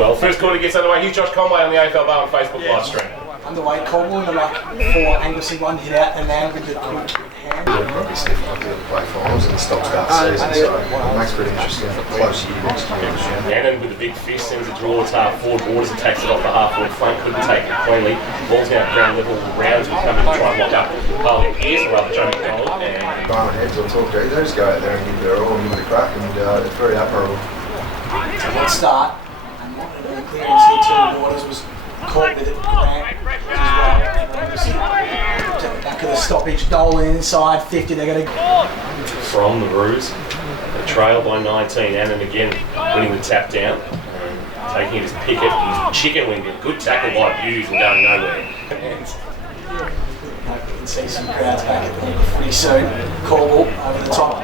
well. First quarter gets underway. Here's Josh Conway on the AFL Bar and Facebook live stream. Underway, Cobble in the ruck for Anglesea, one hit out and now with the quick hand. Probably stiff like the play finals and the stop-start season, so it makes it pretty interesting. Close year next year. Gannon with a big fist sends a draw to half forward. Waters attacks it off the half forward flank, couldn't take it cleanly. Ball's now at ground level. Rounds will come in to try and lock up Harley Pearce, or rather Joe McDonald. And Barwon heads will talk to you. They just go out there and give it all and give it a crack, and it's very admirable. It's a good start, and the clearance here to Waters was caught with it. Grant as well. Back of the stoppage, Dolan inside 50. They're going to from the Roos, a trail by 19. Annan again winning the tap down, and taking it as Pickett. He's chicken winged it. Good tackle by Hughes and going nowhere. You can see some crowds back at the pretty soon. Corbell over the top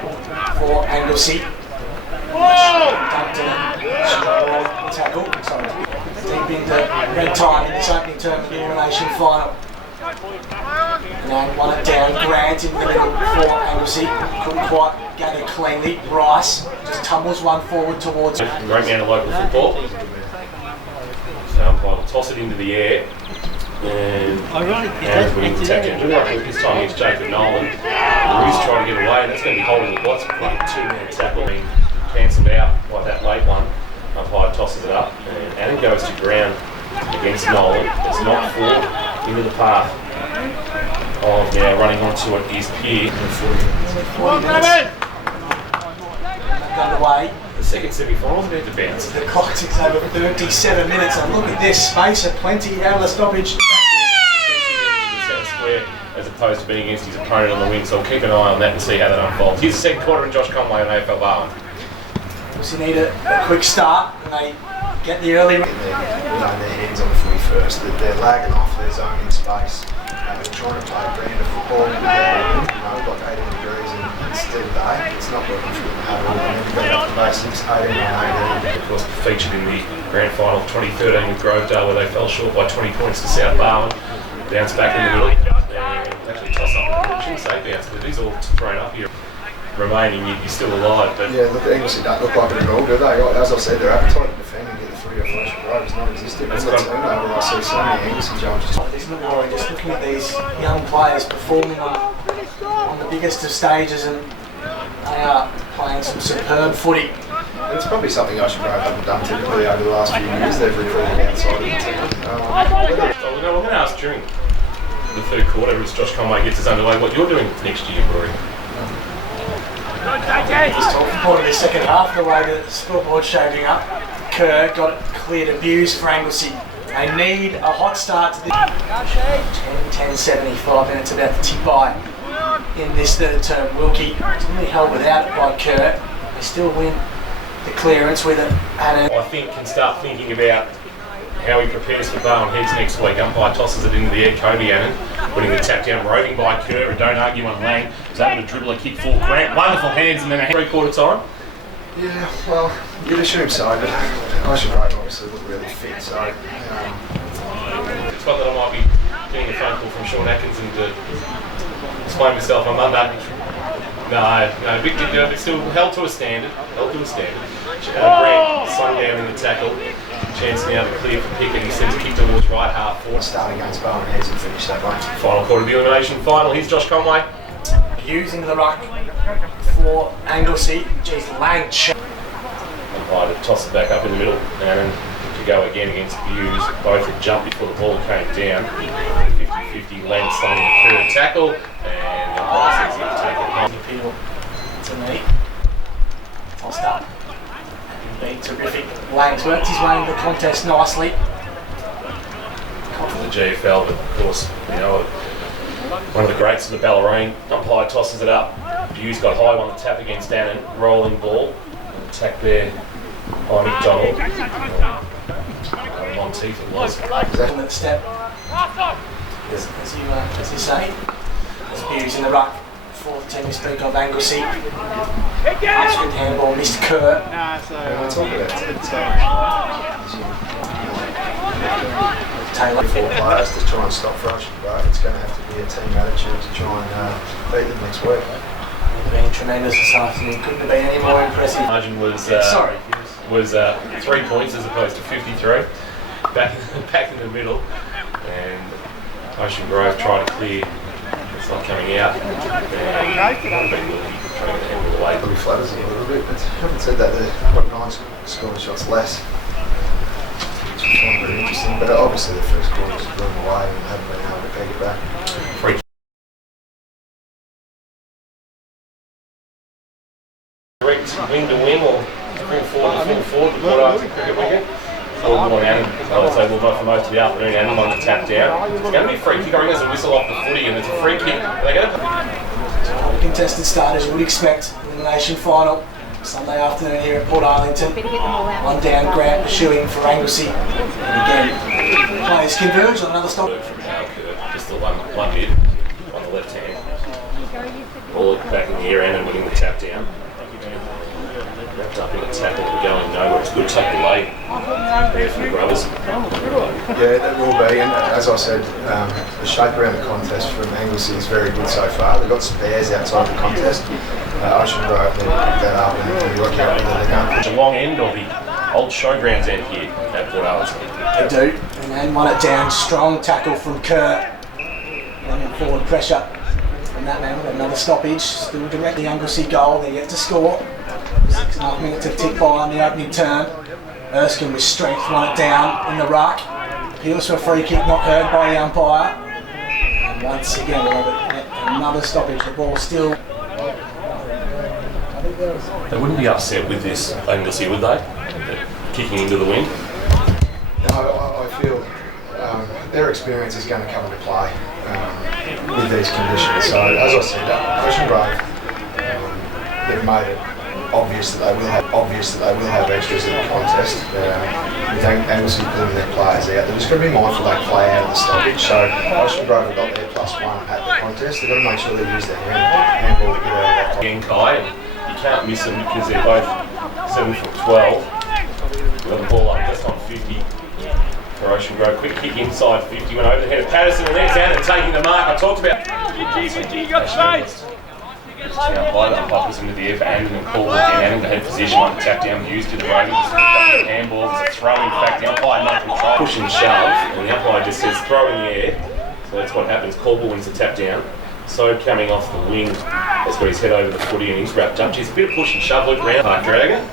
for Anglesea. Tackle. Sorry. Deep into red time in this opening term of the elimination final. And then won it down. Grant in the middle for Anglesea. Couldn't quite get it cleanly. Rice just tumbles one forward towards it. Great man of local football. So umpire will toss it into the air. And Aaron's winning the tap down. This time it's Jacob Nolan. Roos trying to get away, and that's going to be holding the box. Great two-man tackle being cancelled out by that late one. Umpire tosses it up, and Adam goes to ground against Nolan. It's not forward into the path of now running onto it is Peer. 40 minutes. Underway. The second semi-final's about to bounce. The clock ticks over 37 minutes, and look at this space of plenty out of the stoppage. Square as opposed to being against his opponent on the wing, so we'll keep an eye on that and see how that unfolds. Here's the second quarter and Josh Conway on AFL Barwon. Obviously need a quick start, and they get the early. Their hands on the footy first. They're lagging off their zone in space. They're trying to play a brand of football with like 18 degrees and still day. It's not working for them at all. They need to go back to basics, 18 and 18. Of course, featured in the grand final of 2013 with Grovedale, where they fell short by 20 points to South Barwon. Bounce back in the middle and actually toss up. I shouldn't say bounce, but these all thrown up here. Remaining, you're still alive. But yeah, look, Anglesea don't look like it at all, do they? As I said, their appetite to defend and get the footy off Ocean Grove is non-existent. It's not turnover. I see so many Anglesea jumps. Isn't it worrying just looking at these young players performing on the biggest of stages, and they are playing some superb footy. It's probably something Ocean Grove haven't done typically over the last few years. They've recruited outside of the team. We're going to ask during the third quarter as Josh Conway gets us underway what you're doing next year, Rory. Just talking about the second half, the way the scoreboard's shaping up. Kerr got it cleared abuse for Anglesea. They need a hot start to the 10-75 minutes about to tick by in this third term. Wilkie really held without it by Kerr. They still win the clearance with it. And I think can start thinking about how he prepares for Barwon Heads next week. Umpire tosses it into the air. Kobe Annan winning the tap down, roving by Kerr, and don't argue on Lang. Was able to dribble a kick for Grant. Wonderful hands, and then a three-quarter time. Yeah, well, you'd assume so, but Ocean Grove obviously look really fit, so. It's fun that I might be getting a phone call from Sean Atkinson to explain myself on Monday. No, big deal, but still held to a standard. Grant slung down in the tackle. Chance now to clear for Pickett. He sends a kick towards right half forward. Start against Barwon Heads and finish that one. Final quarter of the elimination final. Here's Josh Conway. Hughes into the ruck for Anglesea. Jeez, Lang. Umpire to toss it back up in the middle. And to go again against Hughes. Both had jumped before the ball came down. 50-50. Lang slung the current tackle. And the umpire says he'll take it home. Appeal to me. Tossed up. Been terrific. Lang's worked his way into the contest nicely. For the GFL, but of course, one of the greats of the Bellarine. Umpire tosses it up. Hughes got high on the tap against Annan. Rolling ball. An attack there by McDonald. Monteith it was. Excellent step. As you say. There's Hughes in the ruck. Fourth team we speak of, Anglesea. Good handball, missed Kerr. Taylor. 4 players to try and stop for Ocean Grove. It's going to have to be a team attitude to try and beat them next week. They've been tremendous this afternoon. Couldn't have been any more impressive. Margin was. Sorry. was 3 points as opposed to 53. Back in the middle, and Ocean Grove tried to clear. It's not coming out. Probably flatters a little bit, but having said that, they've got 9 scoring shots less, which I find very interesting. But obviously, the first quarter's gone away and haven't been able to peg it back. Free wing to win or full forward to put up cricket wicket. So we'll say we'll vote for most of the afternoon and on the tap down. It's going to be a free kick. I think there's a whistle off the footy and it's a free kick. Are they going to contested start as you would expect. Elimination final Sunday afternoon here at Port Arlington. One down, Grant pursuing for Anglesea. And again, players converge on another stop. Just the one mid on the left hand. Ball back in the air end and winning the tap down. Wrapped up in a tackle and going nowhere. It's a good tackle late there from the brothers. Yeah, that will be. And as I said, the shape around the contest from Anglesea is very good so far. They've got spares outside the contest. Ocean Grove, they'll pick that up and work out whether they're going to. The long end or the old showgrounds end here at Port Arlington. They do. And then won it down. Strong tackle from Kurt. Running forward pressure from that man with another stoppage. Still directly Anglesea goal. They're yet to score. 6.5 minutes to tick by on the opening turn. Erskine with strength won it down in the ruck. Appeals for a free kick not heard by the umpire. And once again, another stoppage. The ball still. They wouldn't be upset with this, Anglesea, would they? Kicking into the wind. No, I feel their experience is going to come into play with these conditions. So, as I said, Ocean Grove, they've made it obvious that they will have extras in the contest. With Anglesea pulling their players out, they're just going to be mindful they play out of the stoppage. So Ocean Grove have got their +1 at the contest. They've got to make sure they use their handball to get out of that. Again, Kai, you can't miss them because they're both 7'12". We've got the ball up just on 50 for Ocean Grove. Quick kick inside 50, went over the head of Patterson, and there's Annan taking the mark. I talked about. You got space. Now by the pockets into the air for Annan and Paul again. Annan to head position on the tap down, used to the road. Handball, it's a throw. In fact, the umpire not control. Push and shove, and the umpire just says throw in the air. So that's what happens. Corbell wins the tap down. So coming off the wing, has got his head over the footy and he's wrapped up. Geez, a bit of push and shove loop around. Park Dragon.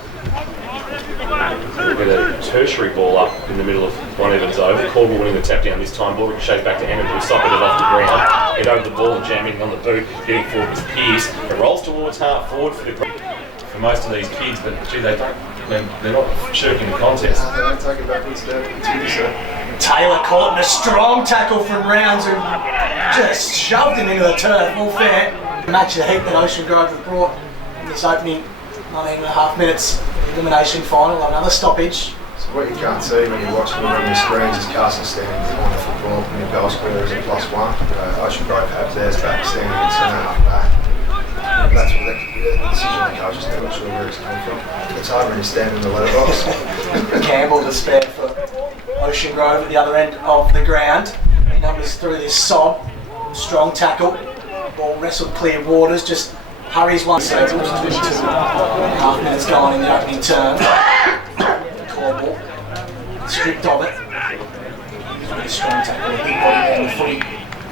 We'll get a tertiary ball up in the middle of one Evans over. Corbell winning the tap down this time. Ball ricochets back to Annan, who socketed it off the ground. Head over the ball and jamming on the boot, getting forward with Pearce. It rolls towards half forward for most of these kids, but gee, they're not shirking the contest. They don't take it backwards, they're continue, sir. Taylor caught in a strong tackle from Rounds, who just shoved him into the turf. All fair. Match the heat that Ocean Grove have brought in this opening 19.5 minutes elimination final. Another stoppage. So what you can't see when you're watching on the screens is Carson standing on the football and the goal scorer is a +1. Ocean Grove have theirs back standing in centre half back. And that's what the decision of the coach is not sure where it's coming from. It's hard when you stand in the letterbox. Campbell to spare for Ocean Grove at the other end of the ground. He numbers through this sob. Strong tackle. Ball wrestled clear waters. Just hurries one second. 2.5 minutes gone in the opening turn. Corbell stripped of it. Really strong tackle. Big body down the footy.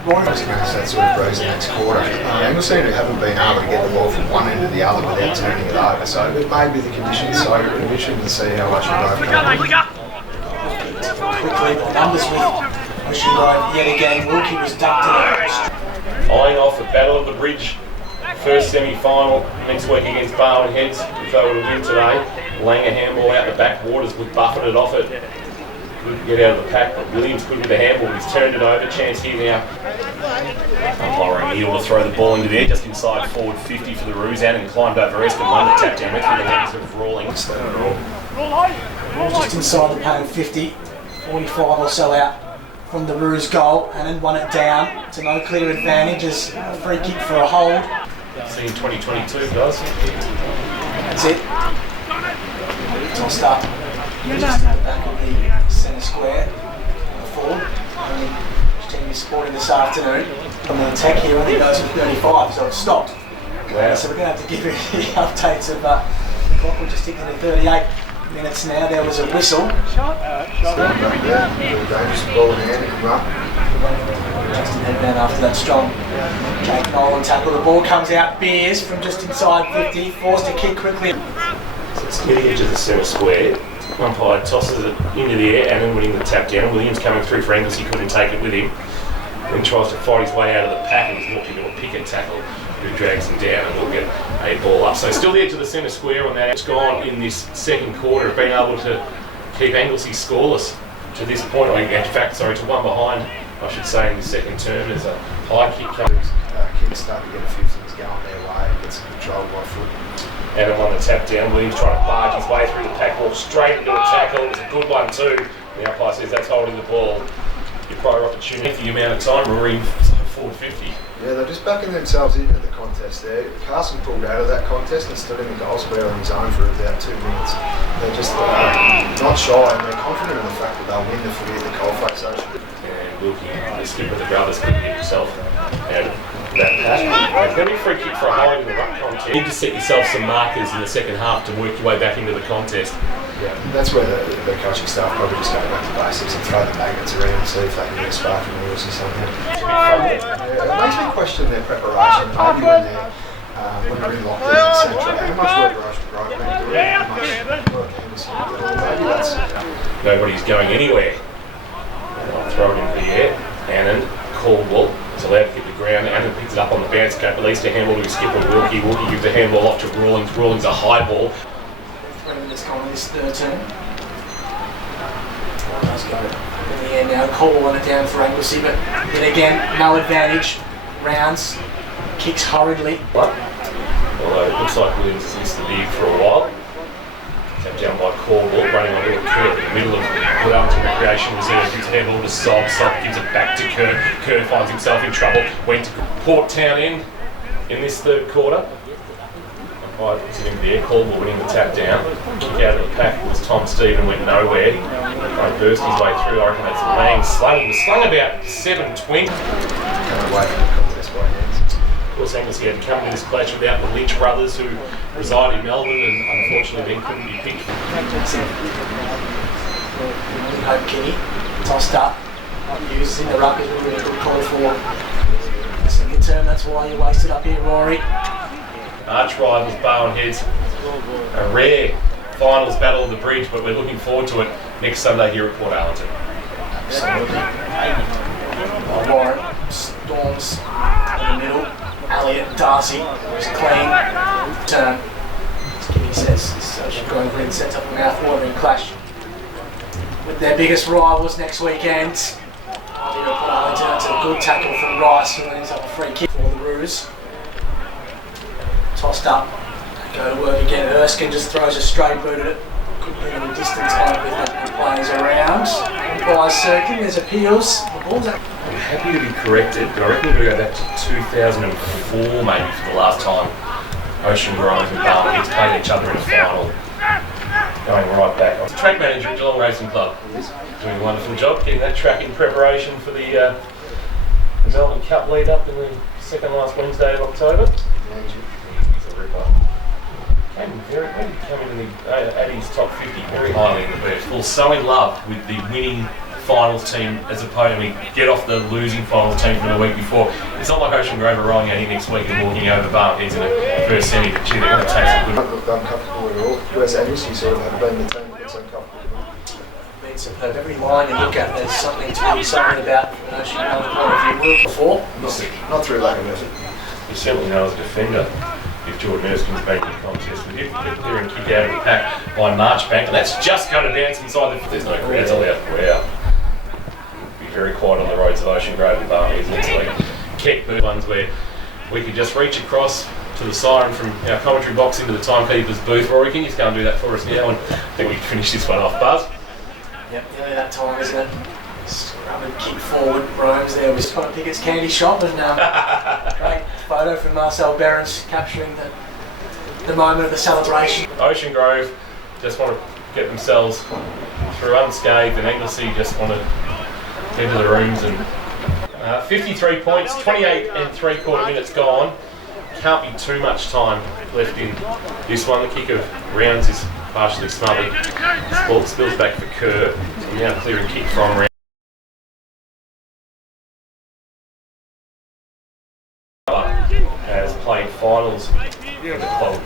That sort of brings the next quarter. Anglesea haven't been able to get the ball from one end to the other without turning it over, so it may be the conditions, so it'll be interesting to see how Ocean Grove come. Quickly, the numbers with Ocean Grove yet again. Wilkie was ducked in. Eyeing off the Battle of the Bridge, first semi-final next week against Barwon Heads. If they were to win today, laying a handball out the back, Waters would buffet it off it. Couldn't get out of the pack, but Williams could with the handball. He's turned it over. Chance here now. Umpiring Eel to throw the ball into there, just inside forward 50 for the Roozan, and climbed over Eston, won the tap down. Went through the legs of Rawling. Just inside the pan 50, 45 or so out from the Roos goal, and then won it down. It's a no clear advantage as a free kick for a hold. See in 2022, guys. That's it. Tossed up. Just at the back of the centre square. Forward. Team is sporting this afternoon. From the attack here, I think it goes for 35, so it's stopped. Wow. So we're going to have to give you the updates of the clock. We'll just tick into 38 minutes now. There was a whistle. Back there, really dangerous ball in hand, can run. Justin headman after that strong Jake Nolan tackle. The ball comes out, Beers from just inside 50, forced to kick quickly. So it's near the edge of the centre square. Umpire tosses it into the air, and then winning the tap down. Williams coming through for Anglesea, couldn't take it with him. Then tries to fight his way out of the pack and he's walked into a picket tackle who drags him down and will get a ball up. So still the edge of the centre square on that. It's gone in this second quarter of being able to keep Anglesea scoreless to this point. In fact, sorry, to one behind, I should say, in the second term. There's a high kick coming. Kids start to get a few things going their way. It's controlled by foot. And on the tap down, Williams trying to barge his way through the pack, walk straight into a tackle. It was a good one too. The umpire says that's holding the ball. Your prior opportunity, the amount of time, Rory forward 50. Yeah, they're just backing themselves into the contest there. Carson pulled out of that contest and stood in the goal square on his own for about 2 minutes. They're just not shy and they're confident in the fact that they'll win the footy at the coalface Ocean. And Wilkie, the skipper, the brothers, couldn't get himself out of that pass. It's going to be a free kick for a hold in the ruck contest. You need to set yourself some markers in the second half to work your way back into the contest. Yeah, that's where the coaching staff probably just go back to basics and throw the magnets around and see if they can get a spark from wheels or something. Yeah, it makes me question their preparation, maybe when they're in lockdown, etc. How much work Ocean+Grove been doing? How much work Henderson doing? Maybe that's... Nobody's going anywhere. I'll throw it into the air. Annan, Caldwell is allowed to hit the ground. Annan picks it up on the bounce cut, released a handball to his skipper Wilkie. Wilkie gives the handball off to Rawlings. Rawlings a high ball. 3 minutes gone in this third term. Let's go in the air now. Caldwell on it down for Anglesea, but yet again, no advantage. Rounds, kicks hurriedly. Although it looks like Williams has missed the lead for a while. Tapped down by Caldwell, running onto a curve in the middle of Bellarine Recreation Reserve. Gives handball to Sob. Sob gives it back to Kerr. Kerr finds himself in trouble. Went to Port Town in this third quarter. Puts it into the air. Caldwell winning the tap down. Kick out of the pack was Tom Stephen, went nowhere. Trying to burst his way through. I reckon that's Lang slung. He was slung about 7:20. Can't wait for the contest by hands. Of course, Anglesea had come to this clash without the Lynch brothers who reside in Melbourne and unfortunately then couldn't be picked. Hope Kenny tossed up. Used in the ruck is a really good call for second term. That's why you wasted up here, Rory. Arch rivals Bowen Heads, a rare finals battle of the bridge, but we're looking forward to it next Sunday here at Port Arlington. Absolutely. Warren storms in the middle. Elliott, Darcy was clean. Turn. As Kenny says, Ocean+Grove really sets up a mouth-watering clash with their biggest rivals next weekend. Here at Port Arlington, it's a good tackle from Rice, who ends up a free kick for the Roos. Tossed up, go to work again. Erskine just throws a straight boot at it. Could be in the distance on it with the players around. Umpires circling, there's appeals. The ball's up. I'm happy to be corrected, but I reckon we're going to go back to 2004 maybe for the last time Ocean+Grove and Bowen Heads played each other in a final. Going right back. The track manager at Geelong Racing Club. Doing a wonderful job getting that track in preparation for the Melbourne Cup lead up in the second last Wednesday of October. Came in the Addy's top 50 very highly in the first. We're so in love with the winning finals team as opposed to we get off the losing finals team from the week before. It's not like Ocean+Grove are rolling out here next week and walking over Bowen Heads in the first semi, but gee, they're going to take some good. Looked uncomfortable at all. Whereas Anglesea sort of had been the team that's uncomfortable. Been superb. Every line you look at, there's something to be something about Ocean+Grove point of view. Before? Not through lack of effort. You certainly know as a defender if Jordan Erskine's back in the contest with you. They're in kick out of the pack by Marchbank, and that's just going to bounce inside the... There's no crowds allowed. Wow. Be very quiet on the roads of Ocean+Grove and Bowen Heads next week. Keck the ones where we could just reach across to the siren from our commentary box into the timekeeper's booth. Rory, can you just go and do that for us now? And I think we can finish this one off, Buzz. Yep, nearly that time, isn't it? Scrub and kick forward. Rome's there with Scott Pickett's candy shop, and great photo from Marcel Behrens capturing the moment of the celebration. Ocean+Grove just want to get themselves through unscathed, and Anglesea just want to get to the rooms. And 53 points, 28 and 3/4 minutes gone. Can't be too much time left in this one. The kick of rounds is partially smothered. This ball spills back for Kerr. So now clearing kick from round. Has played finals.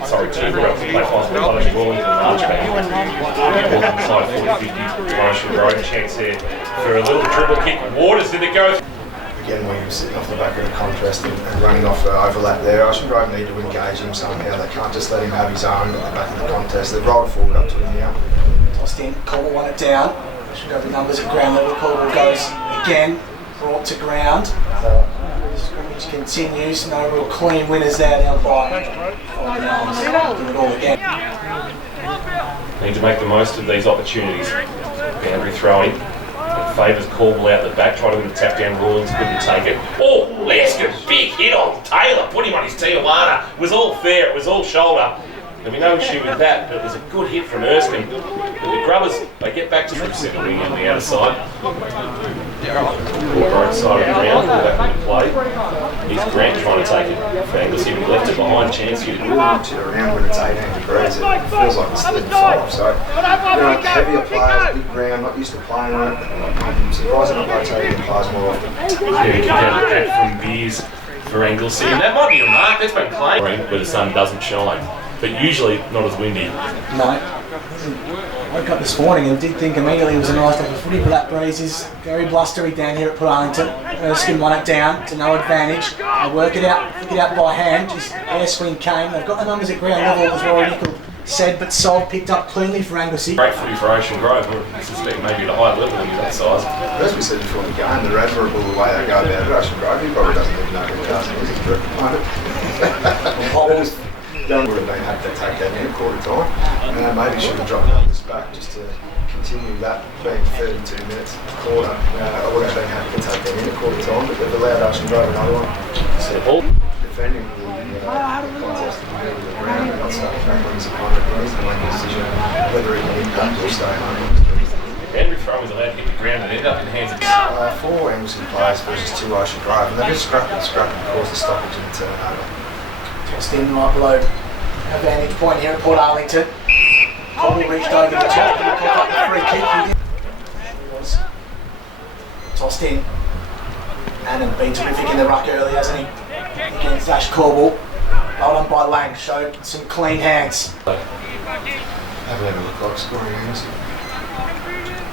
Sorry, two girls have played finals with Bellarine+FNL+EF and Marchbank. Inside 40-50 Ocean+Grove. Chance there for a little dribble kick. Waters, did it go? Again, when he was sitting off the back of the contest and running off the overlap there, Ocean+Grove need to engage him somehow. They can't just let him have his own at the back of the contest. They've rolled forward up to him now. Tossed in, Cobble won it down. Ocean+Grove the numbers at ground level. Cobble goes again, brought to ground. Scrimmage continues, no real clean winners there down by do it all again. Need to make the most of these opportunities. Boundary throwing. It favours Corbell out the back, try to win the tap down. Rawlins couldn't take it. Oh, Lesker, big hit on Taylor, put him on his Tijuana. It was all fair, it was all shoulder. There'll be no issue with that, but it was a good hit from Erskine. But the Grubbers, they get back to the second ring on the outer side. Right side of the ground, back into play. Here's Grant trying to take it for Anglesea. He left it behind, chance here to do it. Around when it's 18 degrees, it feels like it's 35. So, heavier players, big ground, not used to playing on it. I'm surprised they're not rotating the players more often. Yeah, kick out the back from Beers for Anglesea. And that might be a mark, that's been claimed. Where the sun doesn't shine. But usually not as windy. No. I woke up this morning and did think immediately it was a nice day for footy, but that breeze is very blustery down here at Port Arlington. Erskine won it down to no advantage. They work it out by hand. Just air swing came. They've got the numbers at ground level as Rory Nickel said, but Sol picked up cleanly for Anglesea. Great footy for Ocean+Grove. I suspect maybe at a higher level than that size. As we said before the game, they're admirable the way they go about it. Ocean+Grove, he probably doesn't even know who the cast music for it. Young would have been happy to take that in a quarter time. Maybe should have dropped numbers back just to continue that, being 32 minutes a quarter. I would have been happy to take that in a quarter time, but they've allowed Ocean+Grove another one. So, defending the contest in the middle of the ground and not starting back on his opponent. He needs to make a decision whether he can impact or stay home. Boundary throw is allowed to get the ground and end up in the hands of 4 Anglesea players versus 2 Ocean+Grove, and they're just scrapping and cause the stoppage and the turnover. Tossed in right below a vantage point here at Port Arlington. Cobble reached over the top and picked up the free kick. He was tossed in. And been terrific in the ruck early, hasn't he? Against Ash Cobble. Well done by Lang, showed some clean hands. Have a look like scoring Anglesea.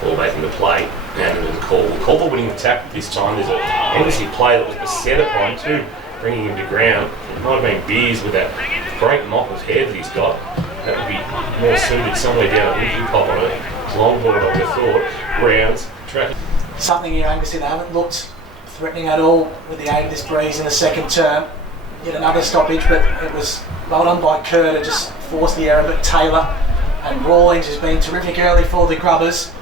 Ball making the play. Now to the Cobble winning the tap this time. There's an Anglesea play that was the centre point too, bringing him to ground. It might have been Beers with that great mop of hair that he's got. That would be more suited somewhere down at Wiki Pop on a longboard, I would have thought. Grounds, track. Something here, Anglesea, they haven't looked threatening at all with the aid of this breeze in the second term. Yet another stoppage, but it was well done by Kerr to just force the error, but Taylor and Rawlins has been terrific early for the Grubbers.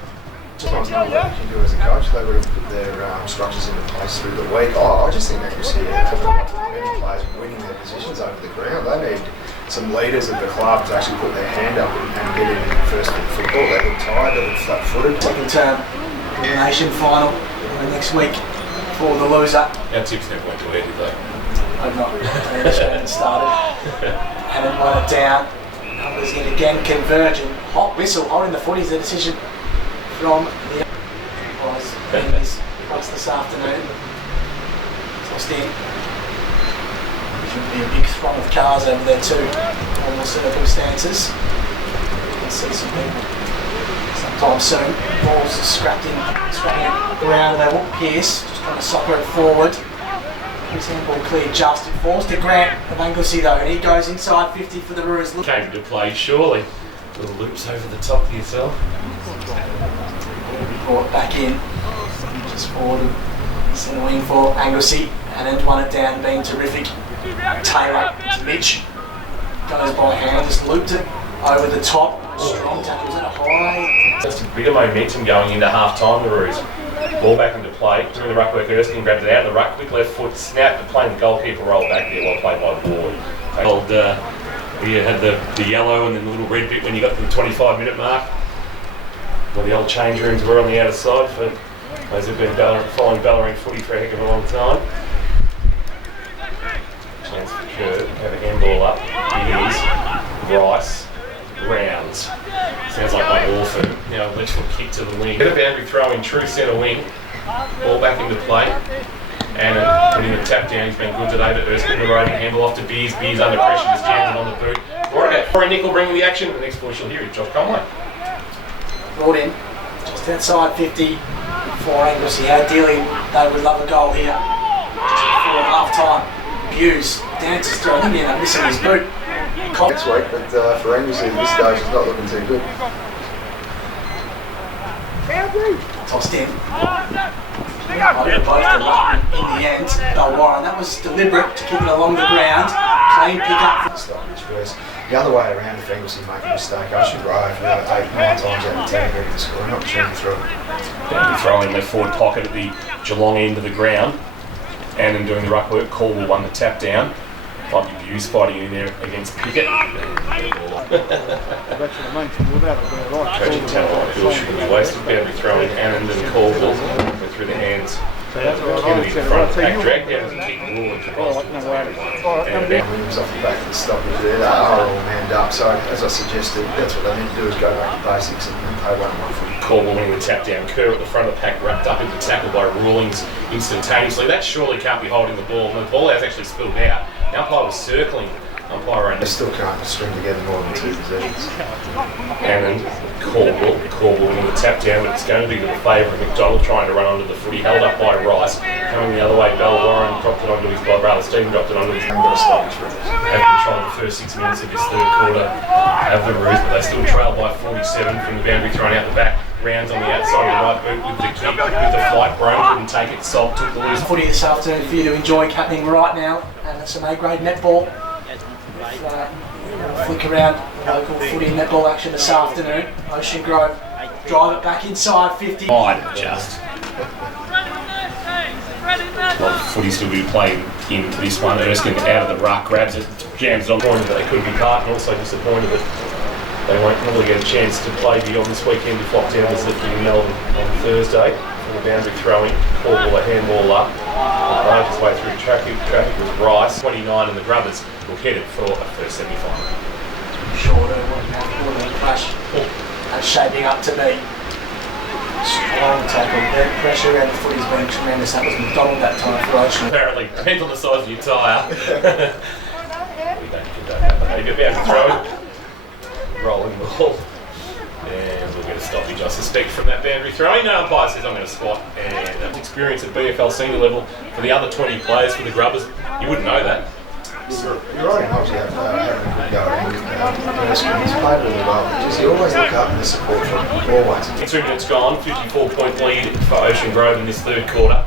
Sometimes not what you can do as a coach. They would have put their structures into place through the week. I just think Anglesea have many players winning their positions over the ground. They need some leaders at the club to actually put their hand up and get in first football. They look tired, they look flat-footed. Second term elimination final next week for the loser. Our tips never went to air, did they? I've not really started. Haven't won it down. Numbers in again, converging. Hot whistle, or in the footies, the decision from the English across this afternoon. Tossed in. Should be a big throng of cars over there too, normal circumstances. You can see some people sometime soon. Balls scrapping at ground level. Pierce just trying to soccer it forward. His handball clear just. It falls to Grant of Anglesea though, and he goes inside 50 for the Roos. Came to play, surely. Little loops over the top of yourself. Brought back in, just forward and centre wing for Anglesea, and then won it down, being terrific. Taylor to Mitch, goes by hand, just looped it over the top. Strong tackles at a high. Just a bit of momentum going into half time, the Roos. Ball back into play, doing the ruck work. Erskine grabbed it out, the ruck, quick left foot, snapped, playing the goalkeeper roll back there, well played by Ward. You had the yellow and then the little red bit when you got to the 25-minute mark. Well, the old change rooms were on the outer side for those who've been following Bellarine footy for a heck of a long time. Chance for Kerr, have a handball up. It is Rice. rounds. Sounds like my law firm. Now electrical kick to the wing. Bit of Boundary throw in true centre wing. Ball back into play. Annan putting the tap down. He's been good today to Erskine. The roving handle off to Beers. Beers under pressure. Just jams it on the boot. Right, Corey Nickel bringing the action. The next voice you'll hear is Josh Conway. Brought in just outside 50 for Anglesea. Ideally, they would love a goal here. Just before half time. Hughes dances through. I think he ended up missing his boot. Next week, but for Anglesea at this stage, it's not looking too good. Tossed in. I think both the ruck in the end. Bellarine. That was deliberate to keep it along the ground. Clean pick up. Stoppage first. The other way around, if Anglesea make a mistake, Ocean+Grove, 8, 9 times out of 10 ready to score. Not shooting through it. Boundary throwing left forward pocket at the Geelong end of the ground. And then doing the ruck work. Caldwell won the tap down. Might be Hughes fighting in there against Pickett. Coaching talent like Bill should be wasted. Boundary throwing Annan and Caldwell through the hands. Kennedy in front of the pack, dragged down as a kick and rule into Boston. Williams off the back of the stoppage there, they are all manned up, so as I suggested, that's what they need to do is go back to basics and play 1-1 footy. Caldwell winning the tap down. Kerr at the front of the pack, wrapped up into tackle by Rulings instantaneously. That surely can't be holding the ball. And the ball has actually spilled out. The umpire was circling umpire They still can't string together more than 2 possessions. And then Caldwell winning the tap down, but it's going to be to the favour of McDonald trying to run onto the footy, held up by Rice. Coming the other way, Bellarine dropped it onto his brother Stephen, dropped it onto his Got a stoppage for it. have control of the first 6 minutes of this third quarter. Have the Roos, but they still trail by 47 from the boundary thrown out the back. Rounds on the outside of the right boot with the kick, with the flight. Brown couldn't take it. Salt took the loose. Footy this afternoon for you to enjoy happening right now, and some A-grade netball. Flick around local footy netball action this afternoon. Ocean+Grove drive it back inside 50. Just. Well, footy still be playing into this one. Erskine out of the ruck, grabs it, jams it on point, but they couldn't be part, and also disappointed that they won't probably get a chance to play beyond this weekend if lockdown is lifted in Melbourne on Thursday. For the boundary throwing, Caldwell a handball up. Right his way through traffic. Traffic was Rice. 29 and the Grubbers will head it for a first semi-final. Shorter, clash. That's shaping up to be. Strong tackle. Their pressure around the footy's been tremendous. That was McDonald that time for Ocean. Apparently, depends on the size of your tyre. We don't have behaviour. Boundary throwing. Rolling the ball. And we'll get a stoppage, I suspect, from that boundary throwing. No umpire says I'm going to squat. And experience at BFL senior level for the other 20 players for the Grubbers. You wouldn't know that. You're right, obviously having a good go around. He's played really well. Just you always look up and the support from him, always. 2 minutes gone, 54-point lead for Ocean+Grove in this third quarter.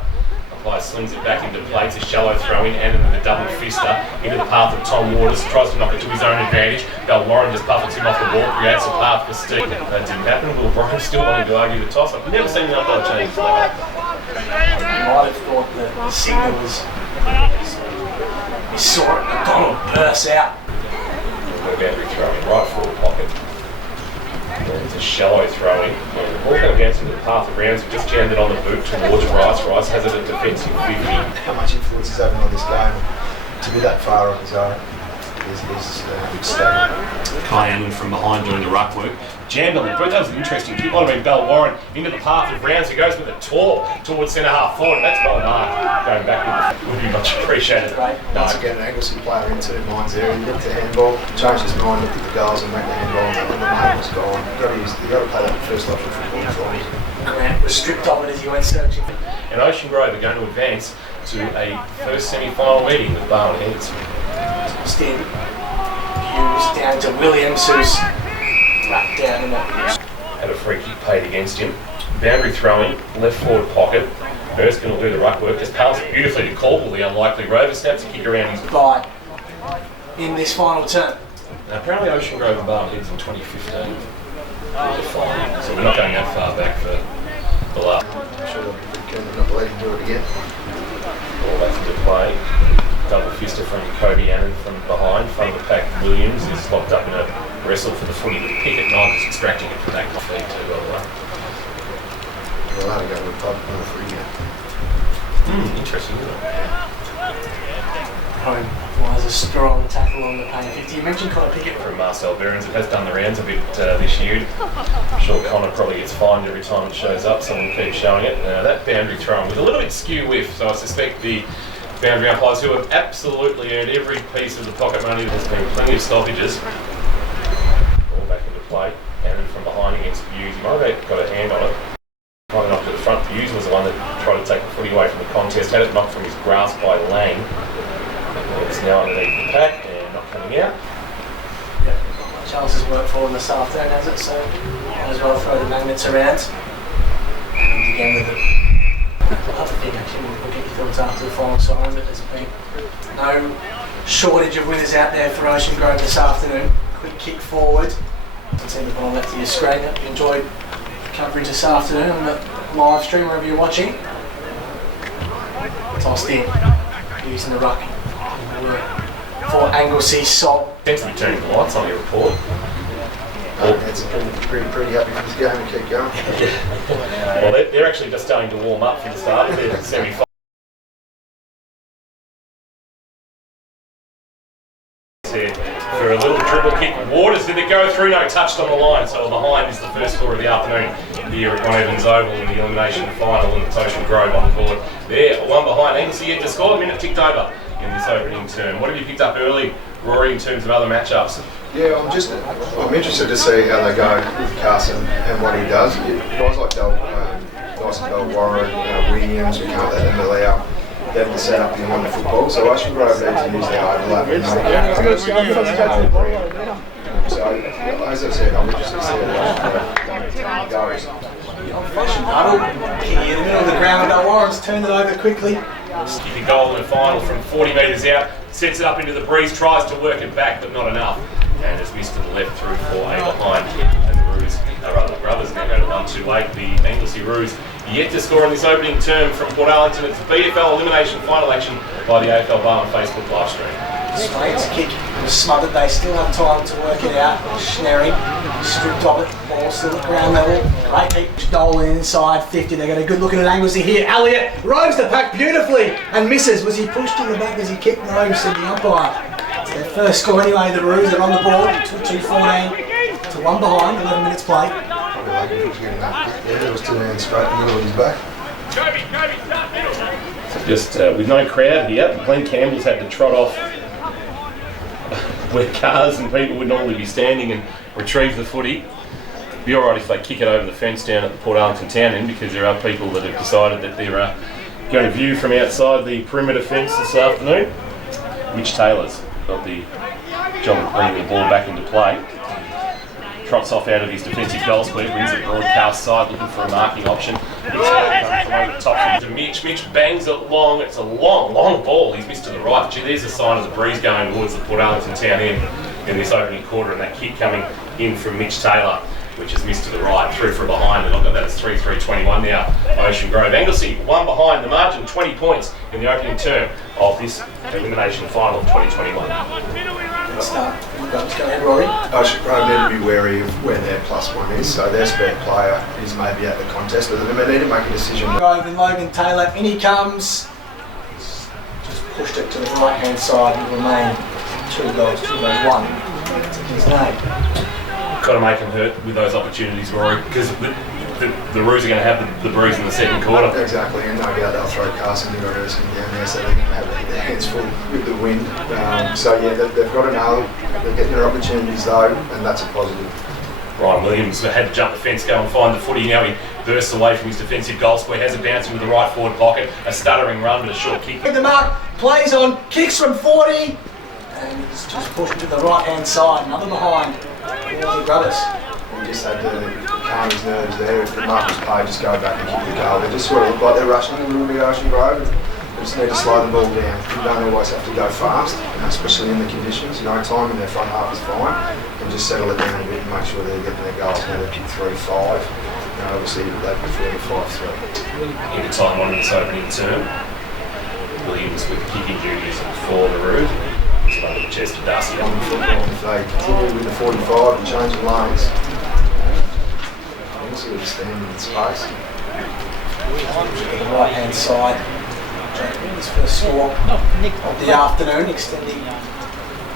Umpire slings it back into play. It's a shallow throw in and then the double fister into the path of Tom Waters. Tries to knock it to his own advantage. Bellarine just buffets him off the ball, creates a path for Steve. That didn't happen. Will Brian still wanting to argue the toss. I've never seen the umpire change that. You might have thought that the signal was. You saw it, McDonald burst out. Boundary throwing, right forward pocket. It's a shallow throwing. The ball kind of gets into the path of rounds. Just jammed it on the boot towards Rice. Rice has it at defensive 50. How much influence is having on this game to be that far on his own is staggering. Kai Annan from behind doing the ruck work. Jammed on the boot. That was an interesting kick. Might have been Bellarine into the path of rounds. He goes with a tall towards centre half forward. That's well marked. Going back would be much appreciated. Once again, an Anglesea player in 2 minds there. He looked at handball, changed his mind, looked at the goals and went to handball, and the man was gone. You've got to play that first option football for him. Grant was stripped of it as he went searching. And Ocean+Grove are going to advance to a first semi-final meeting with Barwon Heads. Tossed in. Hughes down to Williams, who's wrapped down in it. Had a free kick paid against him. Boundary throwing, left forward pocket. Erskine will do the ruck work. Just passes it beautifully to Caldwell, the unlikely rover. Snaps a kick around his Bye. In this final term. Now, apparently Ocean+Grove and Barwon Heads in 2015. So we're not going that far back for the last. I'm sure they'll be pretty keen to not let him do it again. Ball back into play. Double fister from Kobe Annan from behind. Front of the pack, Williams is locked up in a wrestle for the footy. But Pickett Knight is extracting it from back to feet too, by the way. We'll have to go to the pub for the free game. Interesting, isn't it? home. Was a strong tackle on the pay 50. You mentioned Connor Pickett. From Marcel Behrens, it has done the rounds a bit this year. I'm sure Connor probably gets fined every time it shows up, so we'll keep showing it. That boundary thrown with a little bit skew whiff, so I suspect the boundary umpires who have absolutely earned every piece of the pocket money. There's been plenty of stoppages. Ball back into play, and from behind against Hughes. He might have got a hand on it. Might have knocked it to the front. Hughes was the one that tried to take the footy away from the contest, had it knocked from his grasp by Lang. It's now underneath the pack and not coming out. Yep. Charles has worked for him this afternoon, has it? So might as well throw the magnets around. And again with it. I have to think actually we'll get your thoughts after the final siren, but there's been no shortage of winners out there for Ocean Grove this afternoon. Quick kick forward. I'll send the ball left to your screen. Hope you enjoyed coverage this afternoon on the live stream wherever you're watching. Tossed in, using the ruck for Anglesea Salt. Thanks for turning the lights on your report. It's pretty happy for this game and keep going. Well, they're actually just starting to warm up for the start of their semi-final. For a little dribble kick. Waters, did it go through? No, touched on the line. So behind is the first score of the afternoon here at Ravens Oval in the elimination final, and it's Ocean Grove on the board. There, one behind. Anglesea yet to score. A minute ticked over in this opening term. What have you picked up early, Rory, in terms of other matchups? Yeah, I'm interested to see how they go with Carson and what he does. Guys like Dyson Warren, Williams, we can't let them allow them to set up behind the football. So Ocean Grove needs to use their overlap. So, as I said, I'm interested to see how Ocean Grove goes. Old-fashioned huddle here in the middle of the ground. Warren's turned it over quickly. Kicking goal in the final from 40 metres out, sets it up into the breeze, tries to work it back, but not enough. And has missed to the left through 4A behind. And the Roos, the brothers now go to 1-2-8. The Anglesea Roos yet to score in this opening term from Port Arlington. It's BFL elimination final action by the AFL Bar on Facebook live stream. Straight's kick was smothered. They still have time to work it out. Schnery stripped of it. Ball still at ground level. Great kick. Dolan inside 50. They got a good look at an Anglesea here. Elliott roves the pack beautifully and misses. Was he pushed in the back as he kicked? No, said the umpire. It's their first score anyway. The Roos are on the board. 2-14 to one behind. 11 minutes play. Probably lucky he was getting that. Yeah, there was 2 hands straight in the middle of his back. Just with no crowd here, Glenn Campbell's had to trot off where cars and people would normally be standing and retrieve the footy. It'd be alright if they kick it over the fence down at the Port Arlington town end, because there are people that have decided that they're going to view from outside the perimeter fence this afternoon. Mitch Taylor's got the job of bringing the ball back into play. Trots off out of his defensive goal square, brings it broadcast side, looking for a marking option. It's from over the top to Mitch. Mitch bangs it long. It's a long ball. He's missed to the right. Gee, there's a sign of the breeze going towards the Port Arlington town end in this opening quarter, and that kick coming in from Mitch Taylor, which is missed to the right, through from behind, and I've got that as 3-3-21 now. Ocean Grove. Anglesea, one behind the margin, 20 points in the opening term of this elimination final of 2021. Let's start. Go ahead, Rory. Ocean Grove need to be wary of where their +1 is, so their spare player is maybe at the contest, but they need to make a decision. Grove and Logan Taylor, in he comes. Just pushed it to the right hand side and remain 2 goals, 1. That's his name. Got to make them hurt with those opportunities, Rory, because the Roos are going to have the breeze in the second quarter. Exactly, and no doubt they'll throw Carson and Rodriguez down there, so they're going to have their hands full with the wind. So yeah, they've got to know they're getting their opportunities though, and that's a positive. Ryan Williams had to jump the fence, go and find the footy. Now he bursts away from his defensive goal square, has it bounced into the right forward pocket, a stuttering run but a short kick. The mark, plays on, kicks from 40, and it's just pushed to the right hand side, another behind. The brothers. We just had to calm his nerves there. If the Marcus Page just go back and kick the goal, they just sort of look like they're rushing a little bit Ocean Grove. We just need to slow the ball down. You don't always have to go fast, especially in the conditions. Time in their front half is fine, and just settle it down a bit and make sure they're getting their goals. Now they kick 3-5. Obviously they prefer the 5-3. Into time on in this opening term. Williams with kicking duties for the Roos. It's under the chest of Darcy. On the football, if they continue with the 45 and changing lanes, obviously we're standing in space. To the right hand side. His first score of the afternoon, extending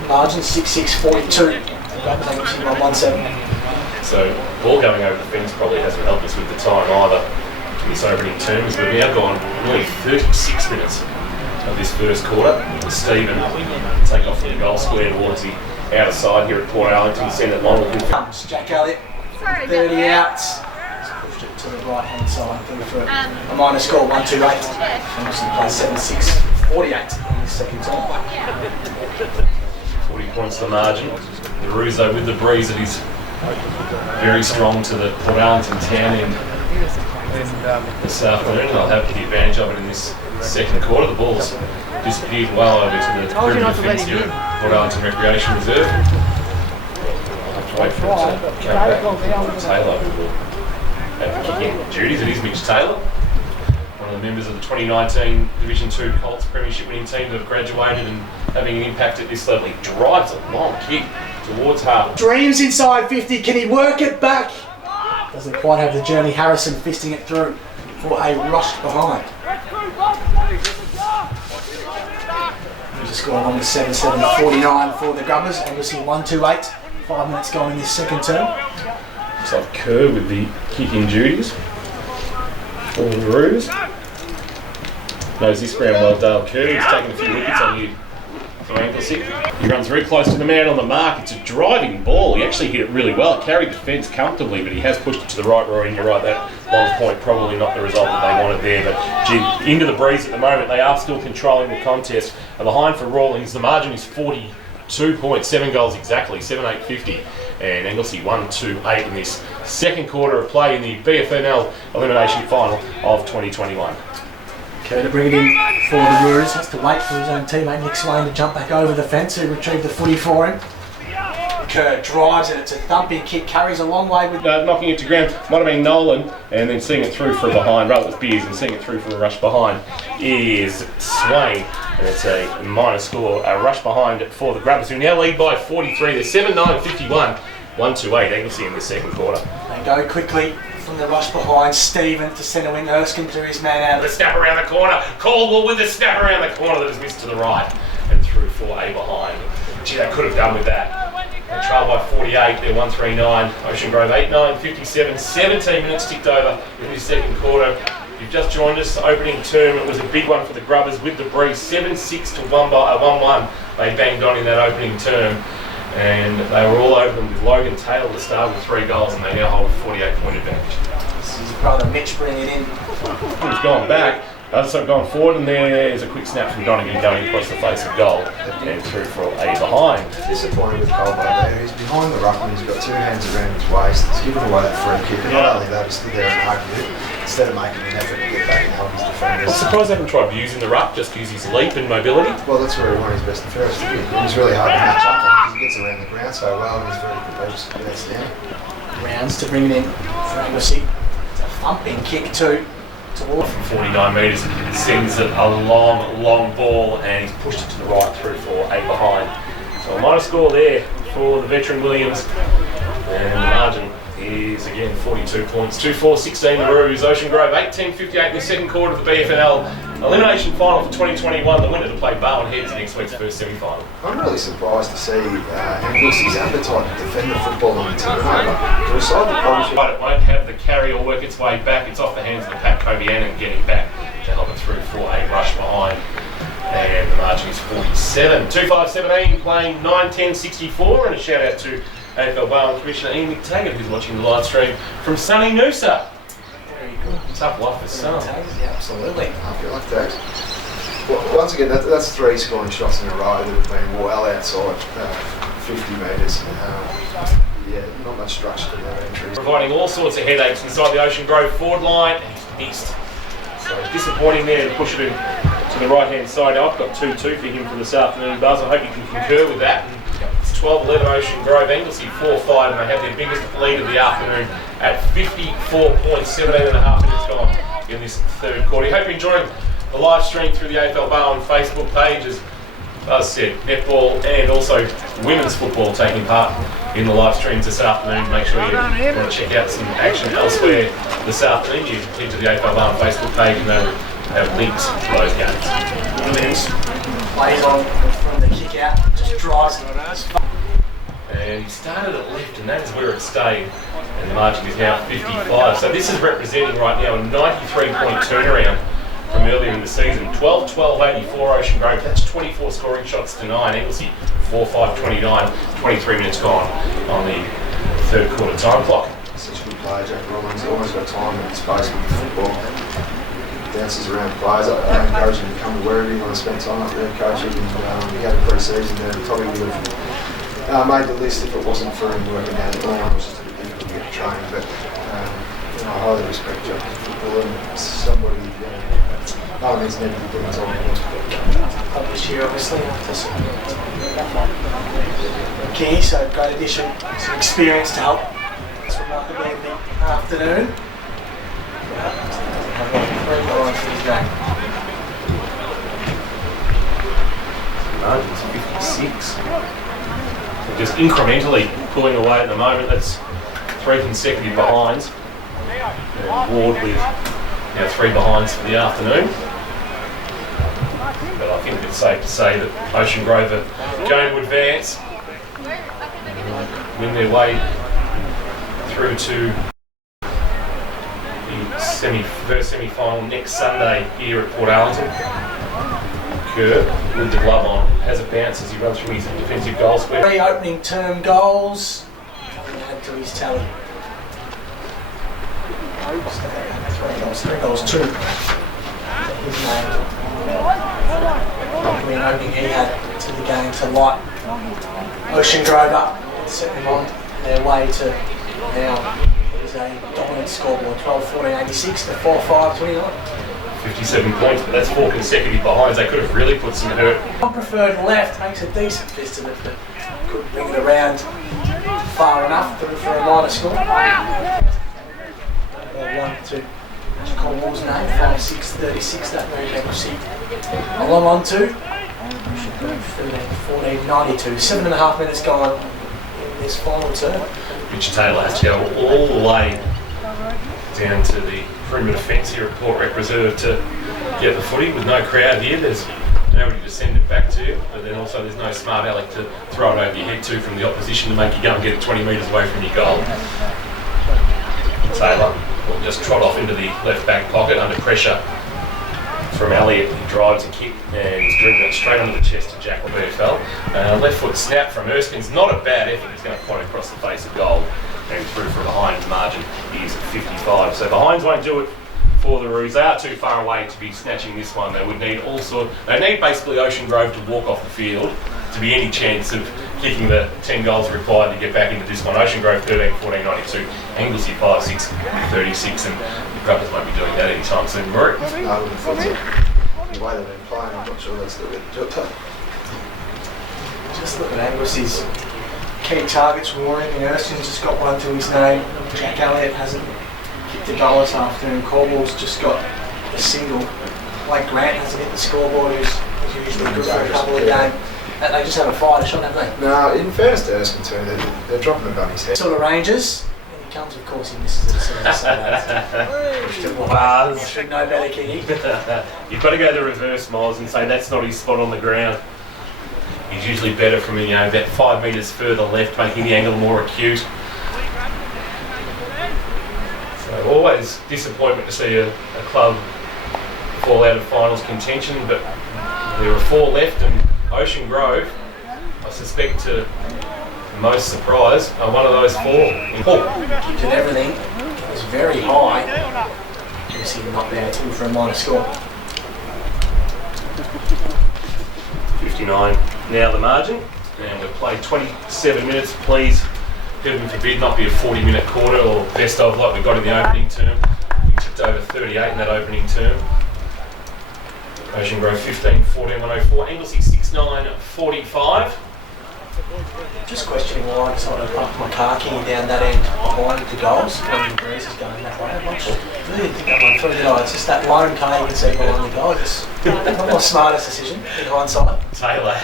margin 6-6-42. 1-7. So ball going over the fence probably hasn't helped us with the time either in this opening term, as we've now gone nearly 36 minutes of this first quarter. Stephen take off from the goal square towards the outer side here at Port Arlington, send it long. Comes Jack Elliott, 30 outs. Pushed it to the right hand side, looking for a minor score 1-2-8. Anglesea plays 7-6-48 in the second time. 40 points the margin. The Russo with the breeze that is very strong to the Port Arlington town end this afternoon, and they'll have the advantage of it in this second quarter. The ball's disappeared well over to the perimeter fence here at Port Arlington Recreation Reserve. I'll have to wait for it to come back. Taylor will have the kicking duties. It is Mitch Taylor, one of the members of the 2019 Division 2 Colts Premiership winning team that have graduated and having an impact at this level. He drives a long kick towards half. Dreams inside 50, can he work it back? Doesn't quite have the journey. Harrison fisting it through for a rush behind. There's a score on the 7-7-49 for the Grubbers. Anglesea 1-2-8. 5 minutes gone in this second term. Looks like Kerr with the kicking duties for the Roos. Knows this ground well, Dale Kerr. He's taken a few wickets on you for Anglesea. He runs very close to the man on the mark. It's a driving ball. He actually hit it really well. It carried the fence comfortably, but he has pushed it to the right, Rory, and you're right, that long point probably not the result that they wanted there. But gee, into the breeze at the moment. They are still controlling the contest. And behind for Rawlings, the margin is 42 points, 7 goals exactly, 7-8-50. And Anglesea 1-2-8 in this second quarter of play in the BFNL Elimination Final of 2021. Kerr to bring it in for the Roos. Has to wait for his own teammate Nick Swain to jump back over the fence, who retrieved the footy for him. Kerr drives it. It's a thumping kick, carries a long way with knocking it to ground. Might have been Nolan, and then seeing it through from behind. Rather, it was Beers, and seeing it through from a rush behind is Swain. And it's a minor score, a rush behind for the Grubbers, who now lead by 43. They're 7-9-51, 1-2-8 Anglesea in the second quarter. They go quickly from the rush behind. Stephen to centre wing. Erskine through his man out. The snap around the corner. Caldwell with the snap around the corner that is missed to the right and through for A behind. Gee, they could have done with that. They trail by 48. They're 1-3-9. Ocean+Grove 8-9-57. 17 minutes ticked over in this second quarter. You've just joined us. Opening term, it was a big one for the Grubbers with the breeze. 7-6 to 1-1. They banged on in that opening term, and they were all over them with Logan Taylor to start with 3 goals, and they now hold a 48-point advantage. This is brother Mitch bringing it in. He's gone back. So gone forward, and there's a quick snap from Donegan going across the face of goal and through for A behind. Disappointed with Caldwell there. He's behind the ruckman, he's got 2 hands around his waist, he's given away that free kick, and not only that, he stood there and argued it instead of making an effort to get back and help his defenders. I'm surprised they haven't tried using the ruck, just use his leap and mobility. Well, that's where he won his best and fairest. It was really hard to match up on because he gets around the ground so well, and he's very competitive. That's down. Rounds to bring it in for Anglesea. It's a thumping kick too. From 49 metres, sends it a long ball, and he's pushed it to the right through for A behind. So a minor score there for the veteran Williams, and the margin is again 42 points. 2-4-16 the Roos. Ocean+Grove 8-10-58 in the second quarter of the BFNL Elimination Final for 2021. The winner to play Barwon Heads in next week's first semi-final. I'm really surprised to see Anglesea's appetite to defend the football on the turnover. To recite the promise, But it won't have the carry or work its way back. It's off the hands of the Pat Kobianen getting back to help it through for a rush behind. And the margin is 47. 2-5-17 playing 9-10-64, and a shout out to AFL Barwon Commissioner Ian McTaggart, who's watching the live stream from sunny Noosa. Very good. Tough life for some. Yeah, absolutely. I feel like that. Well, once again, that's 3 scoring shots in a row that have been well outside 50 metres. Yeah, not much structure to their entries. Providing all sorts of headaches inside the Ocean+Grove forward line, and he's missed. So disappointing there to push it in to the right-hand side. Now, I've got 2-2 for him for this afternoon, Buzz. I hope you can concur with that. It's 12-11 Ocean+Grove, Anglesea 4-5, and they have their biggest lead of the afternoon at 54 points, 17.5 minutes gone in this third quarter. I hope you're enjoying the live stream through the AFL Barwon Facebook page. As Buzz said, netball and also women's football taking part in the live streams this afternoon. Make sure you want to check out some action elsewhere this afternoon. You head to the AFL Barwon Facebook page and have linked to those games. Williams plays on from the kick out, just drives it. And he started at left, and that is where it stayed. And the margin is now 55. So this is representing right now a 93-point turnaround from earlier in the season. 12-12-84 Ocean Grove. That's 24 scoring shots to 9. Anglesea 4-5-29. 23 minutes gone on the third quarter time clock. Such a good player, Jack Rollins. Always got time and space with football. Bounces around players. I encourage him to come to wherever you want to spend time up there coaching. He had a pre-season there. He probably would have made the list if it wasn't for him working out at all. It was just a bit difficult to get trained, but I highly respect Jack as a footballer and somebody no one needs never to put his own Up this year, obviously. Okay, so great addition, some experience to help. It's remarkably in the afternoon. Three lines for his game. Margin's 56. So just incrementally pulling away at the moment. That's 3 consecutive behinds. And Ward with now 3 behinds for the afternoon. But I think it's safe to say that Ocean Grove are going to advance, win their way through to the first semi-final next Sunday here at Port Arlington. Kerr with the glove on, has a bounce as he runs through his defensive goal square. 3 opening term goals. Add to his tally. 3 goals, 2. His name. Opening he had to the game to light Ocean Grove up and set them on their way to now it is a dominant scoreboard, 12-14-86 to 4-5-29. 57 points, but that's 4 consecutive behinds. They could have really put some hurt. Preferred left makes a decent fist of it, but could bring it around far enough for a minor score. 1 to Cornwall's name, 5-6-36, that very Anglesea. Along on to 13-14-92, 7.5 minutes gone in this final term. Richard Taylor has to go all the way down to the perimeter fence here at Port Rec Reserve to get the footy with no crowd here. There's nobody to send it back to, but then also there's no smart aleck to throw it over your head to from the opposition to make you go and get it 20 metres away from your goal. Taylor will just trot off into the left back pocket under pressure from Elliott. He drives a kick and he's driven it straight onto the chest of Jack VFL. Left foot snap from Erskine's not a bad effort. He's going to point across the face of goal and through from behind. The margin is 55. So behinds won't do it for the Roos. They are too far away to be snatching this one. They would need they need basically Ocean Grove to walk off the field to be any chance of kicking the 10 goals required to get back into this one. Ocean Grove 13-14-92, Anglesea 5-6-36, and the Grubbers won't be doing that anytime soon. Murray? I wouldn't have thought so. The way they've been playing, I'm not sure that's the way to do it. Just look at Anglesea's key targets. Warren and Erskine's just got one to his name. Jack Elliott hasn't kicked a goal this afternoon. Cornwall's just got a single. Blake Grant hasn't hit the scoreboard, who's usually good for a couple of games. They just haven't fired a shot, have they? No, in fairness to Erskine too, they're dropping the bunny's head. Sort of Rangers. And he comes, of course, he misses it. So I should know better, Kiki. You've got to go the reverse, Miles, and say that's not his spot on the ground. He's usually better from about 5 metres further left, making the angle more acute. So always disappointment to see a club fall out of finals contention, but there are 4 left, and Ocean Grove, I suspect to most surprise, are one of those 4. Kicked at everything. It was very high. You see him not there too for a minor score. 59 now the margin, and we've played 27 minutes. Please, heaven forbid, not be a 40-minute quarter or best of like we got in the opening term. We tipped over 38 in that opening term. Ocean Grove 15-14-104, Anglesea 6-9-45. Just questioning why I decided to park my car key down that end behind the goals when the breeze is going that way. I really think that one through, did I? It's just that lone car you can see behind the goal. It's not my smartest decision in hindsight. Taylor,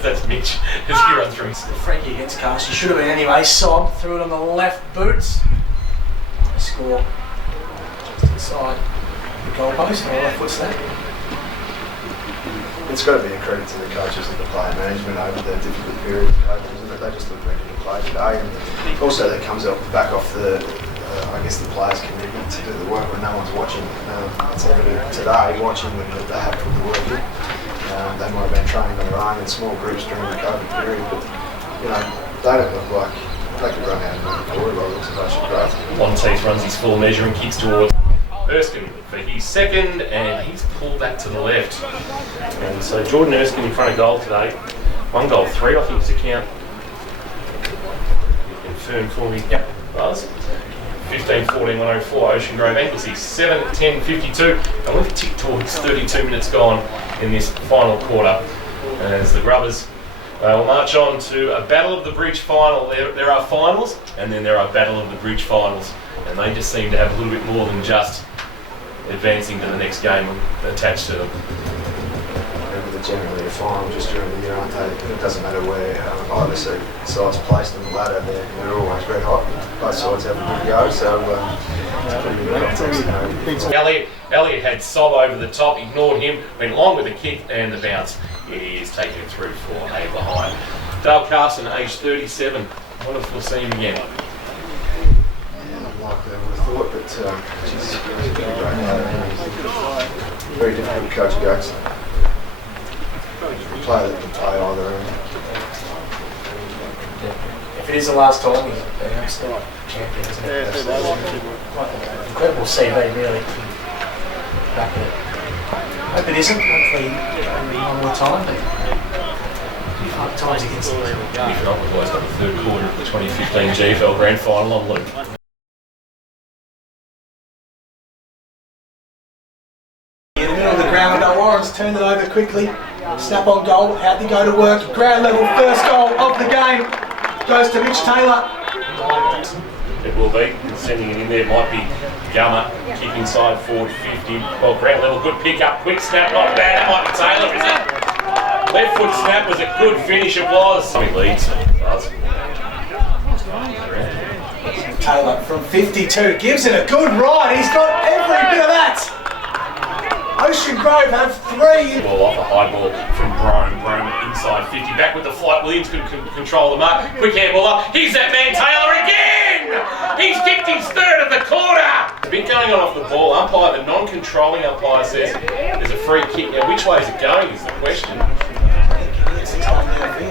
that's Mitch as he runs through. Frankie against Cast, you should have been anyway. Sob threw it on the left boots. Score just inside the goalpost or left foot snap. It's got to be a credit to the coaches and the player management over the difficult period of COVID, isn't it? They just look ready to play today, and also that comes back off the, I guess, the players' commitment to do the work when no one's watching. It's evident today, watching when they have put the work in. They might have been training on their own in small groups during the COVID period, but they don't look like they could run out and run forward by the looks of Ocean+Grove. Monteith runs his full measure and kicks towards Erskine for his second, and he's pulled that to the left. And so Jordan Erskine in front of goal today. 1 goal, 3 I think is the count. Confirm for me. Yep. Buzz. 15-14-104 Ocean+Grove+Anglesea 7-10-52, and we've ticked towards 32 minutes gone in this final quarter as the Grubbers will march on to a Battle of the Bridge final. There are finals and then there are Battle of the Bridge finals, and they just seem to have a little bit more than just advancing to the next game attached to them. They're generally a final just during the year, aren't they? It doesn't matter where either side's placed on the ladder, they're always red hot. Both sides have a good go, so it's pretty good context. Elliott had Sob over the top, ignored him, went long with the kick and the bounce. He is taking it through for a behind. Dale Carson, age 37. What if we'll see him again? Unlikely I would have thought, but he's a great player. Very difficult to coach against. A player that can play either end. If it is the last time, he's an absolute champion, isn't it? Incredible CV, really. Back in it. Hope it isn't. Hopefully, one more time, but times against them. If not, we've always got the third quarter of the 2015 GFL Grand Final on loop. In the middle of the ground, Warren's turned it over quickly. Snap on goal, how'd he go to work? Ground level, first goal of the game. Goes to Mitch Taylor. It will be. Sending it in there might be Gummer. Kick inside forward 50. Well, ground level, good pick up. Quick snap, not bad. That might be Taylor, is it? Left foot snap was a good finish, it was. He leads. Taylor from 52 gives it a good ride. He's got every bit of that. Ocean+Grove have 3. Ball off, a high ball from Brome. Brome inside 50. Back with the flight. Williams could control the mark. Quick handball up. Here's that man Taylor again! He's kicked his third of the quarter! A bit going on off the ball. Umpire, the non-controlling umpire, says there's a free kick. Now, which way is it going is the question.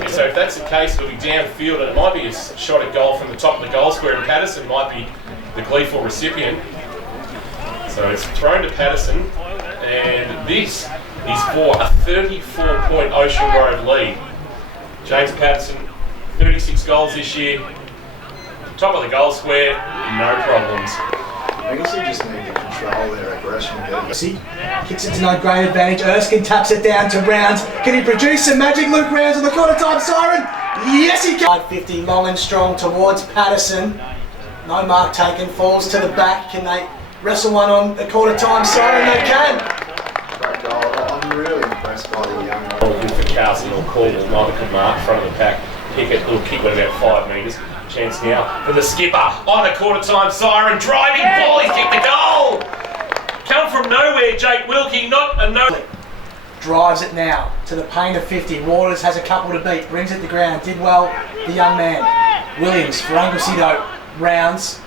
So if that's the case, it'll be downfield, and it might be a shot at goal from the top of the goal square, and Patterson might be the gleeful recipient. So it's thrown to Patterson, and this is for a 34-point Ocean+Grove lead. James Patterson, 36 goals this year, top of the goal square, no problems. I guess they just need to control their aggression a bit. See, kicks it to no great advantage. Erskine taps it down to Rounds. Can he produce some magic? Luke Rounds on the quarter time siren. Yes, he can. 50 long and strong towards Patterson. No mark taken. Falls to the back. Can they wrestle one on the quarter time siren? They can. Great goal. I'm really impressed by the young man. Good for Carson or Caldwell. Neither could mark front of the pack. Little kick went about 5 metres. Chance now for the skipper on the quarter time siren. Driving ball. He's kicked the goal. Come from nowhere, Jake Wilkie. Not a no. Drives it now to the paint of 50. Waters has a couple to beat. Brings it to ground. Did well, the young man. Williams for Anglesea. Rounds.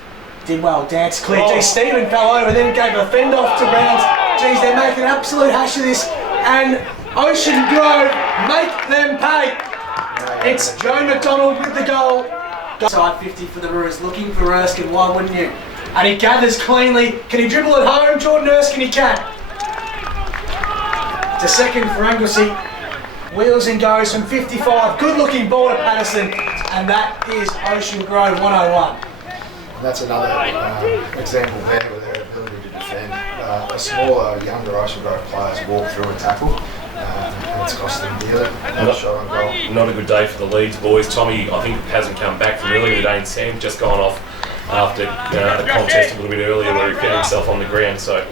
Did well. Dance clear. Gee, Stephen fell over. Then gave a fend off to Rounds. Geez, they're making an absolute hash of this. And Ocean+Grove make them pay. It's Joe McDonald with the goal. Side 50 for the Roos, looking for Erskine, why wouldn't you? And he gathers cleanly. Can he dribble it home? Jordan Erskine, he can. To second for Anglesea. Wheels and goes from 55. Good looking ball to Patterson. And that is Ocean+Grove 101. And that's another example there with their ability to defend. A smaller, younger Ocean+Grove players walk through and tackle. And it's cost them dearly. Another shot on goal. Not a good day for the Leeds boys. Tommy, I think, hasn't come back from earlier today, and Sam's just gone off after the contest a little bit earlier where he found himself on the ground. So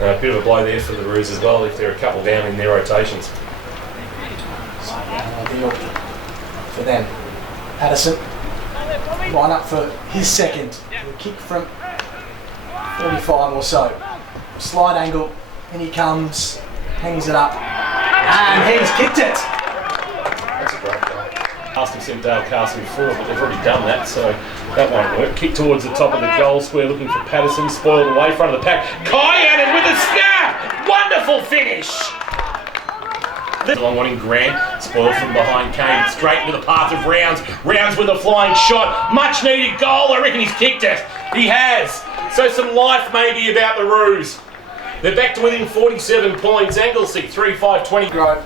a bit of a blow there for the Roos as well if they're a couple down in their rotations. Ideal for them. Patterson, line up for his second. A kick from 45 or so. slide angle, and he comes, hangs it up, and he's kicked it. That's a great goal. Asked him sent Dale Carson forward, but they've already done that, so that won't work. Kick towards the top of the goal square, looking for Patterson, spoiled away, front of the pack. Kyan with a snap! Wonderful finish! The long one in Grant, spoiled from behind Kane, straight into the path of Rounds. Rounds with a flying shot, much needed goal. I reckon he's kicked it. He has. So some life maybe about the Roos. They're back to within 47 points. Anglesea 3-5-20. Grove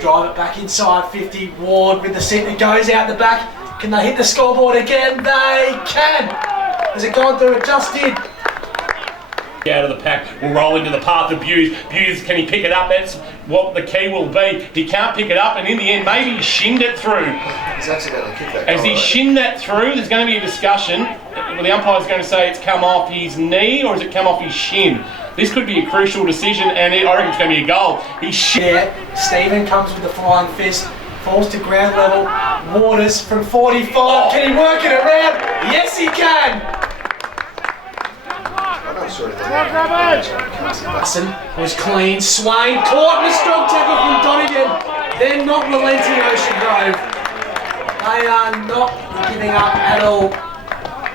drive it back inside 50. Ward with the centre goes out the back. Can they hit the scoreboard again? They can. Has it gone through? It just did. Out of the pack, will roll into the path of Buse. Buse, can he pick it up? That's what the key will be. He can't pick it up, and in the end, maybe he shinned it through. He's accidentally kicked that As goal, he shinned that through, there's going to be a discussion. Well, the umpire's going to say it's come off his knee, or has it come off his shin? This could be a crucial decision, and I reckon it's going to be a goal. Stephen comes with the flying fist, falls to ground level. Waters from 45. Can he work it around? Yes, he can. Hudson was clean. Swain caught in a strong tackle from Donegan. They're not relenting, Ocean Grove. They are not giving up at all.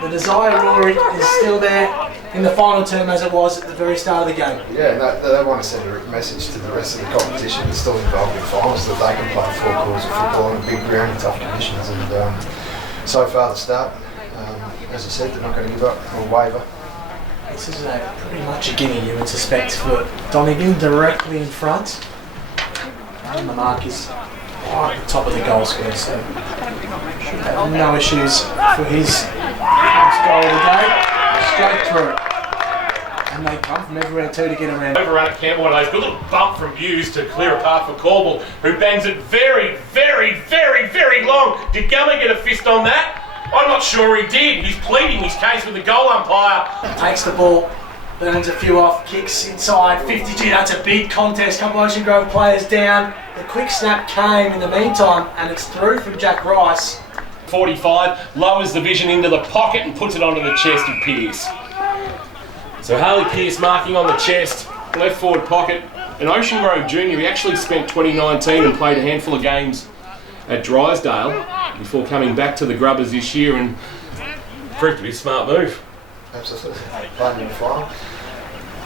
The desire is still there in the final term as it was at the very start of the game. Yeah, they want to send a message to the rest of the competition that's still involved in finals that they can play 4 quarters of football in a big ground in tough conditions. And so far the start, as I said, they're not going to give up or waver. This is pretty much a gimme, you would suspect, for Donegan directly in front. And the mark is right at the top of the goal square, so should have no issues for his first goal of the day. Straight through. And they come from everywhere too to get around. Overrun at Campbell, and a good little bump from Hughes to clear a path for Corbell, who bangs it very, very, very, very long. Did Gummer get a fist on that? I'm not sure he did. He's pleading his case with the goal umpire. Takes the ball, burns a few off, kicks inside 52. That's a big contest. Couple Ocean Grove players down. The quick snap came in the meantime, and it's through from Jack Rice. 45, lowers the vision into the pocket and puts it onto the chest of Pearce. So Harley Pearce marking on the chest, left forward pocket. And Ocean Grove Junior, he actually spent 2019 and played a handful of games at Drysdale before coming back to the Grubbers this year, and proved to be a smart move. Absolutely. Playing in the final.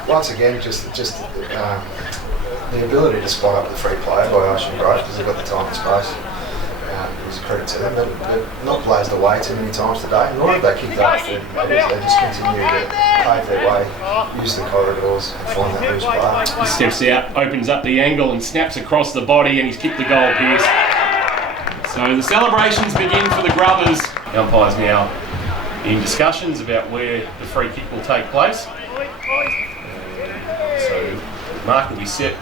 Once again, just the ability to spot up the free player by Ocean Grove because they've got the time and space. It was a credit to them, but they've not blazed away too many times today, nor have they kicked up 30 metres. They just continue to pave their way, use the corridors and find that loose player. He steps out, opens up the angle and snaps across the body, and he's kicked the goal, Pearce. So the celebrations begin for the Grubbers. The umpire's now in discussions about where the free kick will take place. So mark will be set,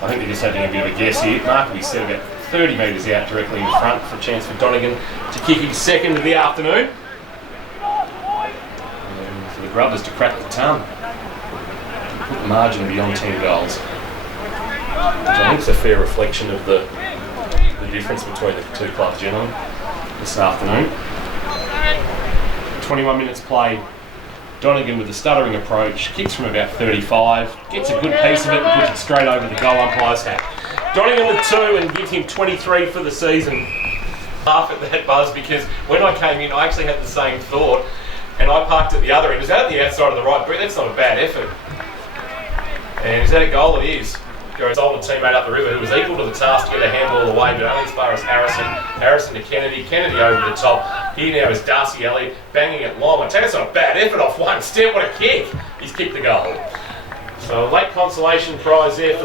I think they're just having a bit of a guess here. Mark will be set about 30 metres out directly in front for a chance for Donegan to kick his second of the afternoon. And for the Grubbers to crack the ton. Put the margin beyond 10 goals. I think it's a fair reflection of the difference between the two clubs, gentlemen, this afternoon. 21 minutes played. Donegan with a stuttering approach, kicks from about 35, gets a good piece of it and puts it straight over the goal umpire's hat. Donegan with 2 and gives him 23 for the season. Laugh at that, Buzz, because when I came in I actually had the same thought and I parked at the other end. Is that at the outside of the right boot? That's not a bad effort. And is that a goal? It is. Goes older teammate up the river who was equal to the task to get a handball away, but only as far as Harrison. Harrison to Kennedy. Kennedy over the top. Here now is Darcy Elliott banging it long. I tell you, that's not a bad effort off one step. What a kick. He's kicked the goal. So a late consolation prize there for the